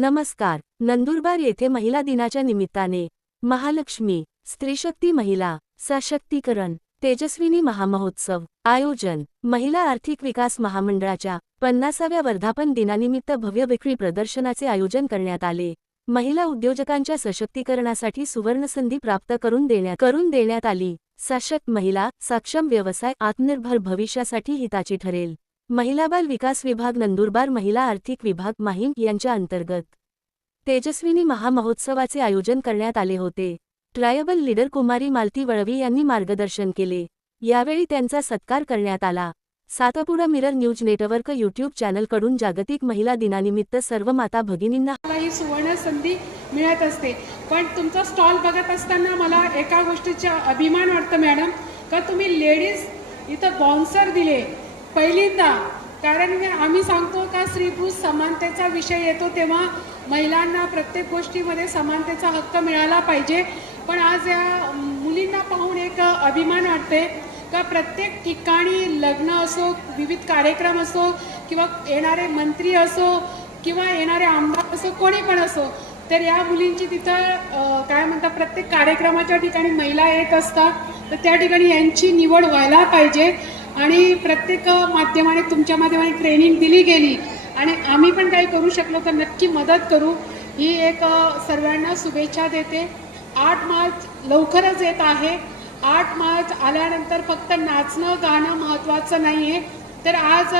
नमस्कार. नंदुरबार येथे महिला दिनाच्या निमित्ताने महालक्ष्मी स्त्रीशक्ती महिला सशक्तीकरण तेजस्विनी महामहोत्सव आयोजन महिला आर्थिक विकास महामंडळाच्या पन्नासाव्या वर्धापन दिनानिमित्त भव्य विक्री प्रदर्शनाचे आयोजन करण्यात आले. महिला उद्योजकांच्या सशक्तीकरणासाठी सुवर्णसंधी प्राप्त करून देण्यात करून देण्यात आली. सशक्त महिला सक्षम व्यवसाय आत्मनिर्भर भविष्यासाठी हिताची ठरेल. महिला बाल विकास विभाग नंदुरबार महिला आर्थिक विभाग माहीम यांच्या अंतर्गत. तेजस्विनी महामहोत्सवाचे आयोजन करण्यात आले होते. ट्रायबल लीडर कुमारी मालती वळवी यांनी मार्गदर्शन केले. यावेळी त्यांचा सत्कार करण्यात आला. Satpuda mirror news network YouTube चॅनलकडून जागतिक महिला दिनानिमित्त सर्व माता भगिनींना ही सुवर्ण संधी मिळत असते. पण तुमचा स्टॉल बघत असताना मला एका गोष्टीचा अभिमान वाटतं मॅडम का तुम्ही लेडीज इथं बॉन्सर दिले. पहिल्यांदा कारण आम्ही सांगतो का स्त्री पुरुष समानतेचा विषय येतो तेव्हा महिलांना प्रत्येक गोष्टीमध्ये समानतेचा हक्क मिळाला पाहिजे. पण आज या मुलींना पाहून एक अभिमान वाटते का प्रत्येक ठिकाणी लग्न असो विविध कार्यक्रम असो किंवा येणारे मंत्री असो किंवा येणारे आमदार असो कोणी पण असो तर या मुलींची तिथं काय म्हणतात प्रत्येक कार्यक्रमाच्या ठिकाणी महिला येत असतात. तर त्या ठिकाणी यांची निवड व्हायला पाहिजे. आणि प्रत्येक माध्यमाने तुमच्या माध्यमाने ट्रेनिंग दिली गेली. आणि आम्ही पण काही करू शकलो तर नक्की मदत करू. ही एक सर्वांना शुभेच्छा देते. आठ मार्च लवकरच येत आहे. आठ मार्च आल्यानंतर फक्त नाचणं गाणं महत्त्वाचं नाही आहे तर आज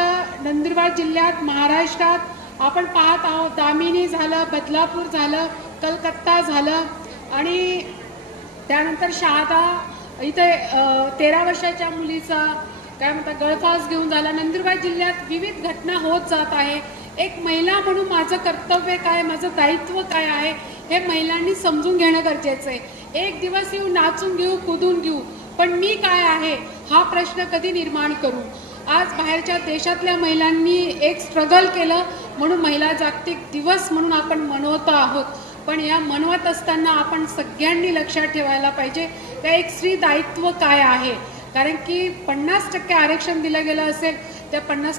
नंदुरबार जिल्ह्यात महाराष्ट्रात आपण पाहत आहोत दामिनी झालं बदलापूर झालं कलकत्ता झालं. आणि त्यानंतर शहादा इथे तेरा वर्षाच्या मुलीचा काय म्हणतात गळफास घेऊन झाला नंदुरबार जिल्ह्यात विविध घटना होत जात आहे. एक महिला म्हणून माझं कर्तव्य काय माझं दायित्व काय आहे हे महिलांनी समजून घेणं गरजेचं आहे. एक दिवस येऊ नाचून घेऊ कुदून घेऊ पण मी काय आहे हा प्रश्न कधी निर्माण करू? आज बाहेरच्या देशातल्या महिलांनी एक स्ट्रगल केलं म्हणून महिला जागतिक दिवस म्हणून आपण मनवत आहोत. पण या मनवत असताना आपण सगळ्यांनी लक्षात ठेवायला पाहिजे का एक स्त्री दायित्व काय आहे? कारण की पन्नास टक्के आरक्षण दिलं गेलं असेल त्या पन्नास टक्के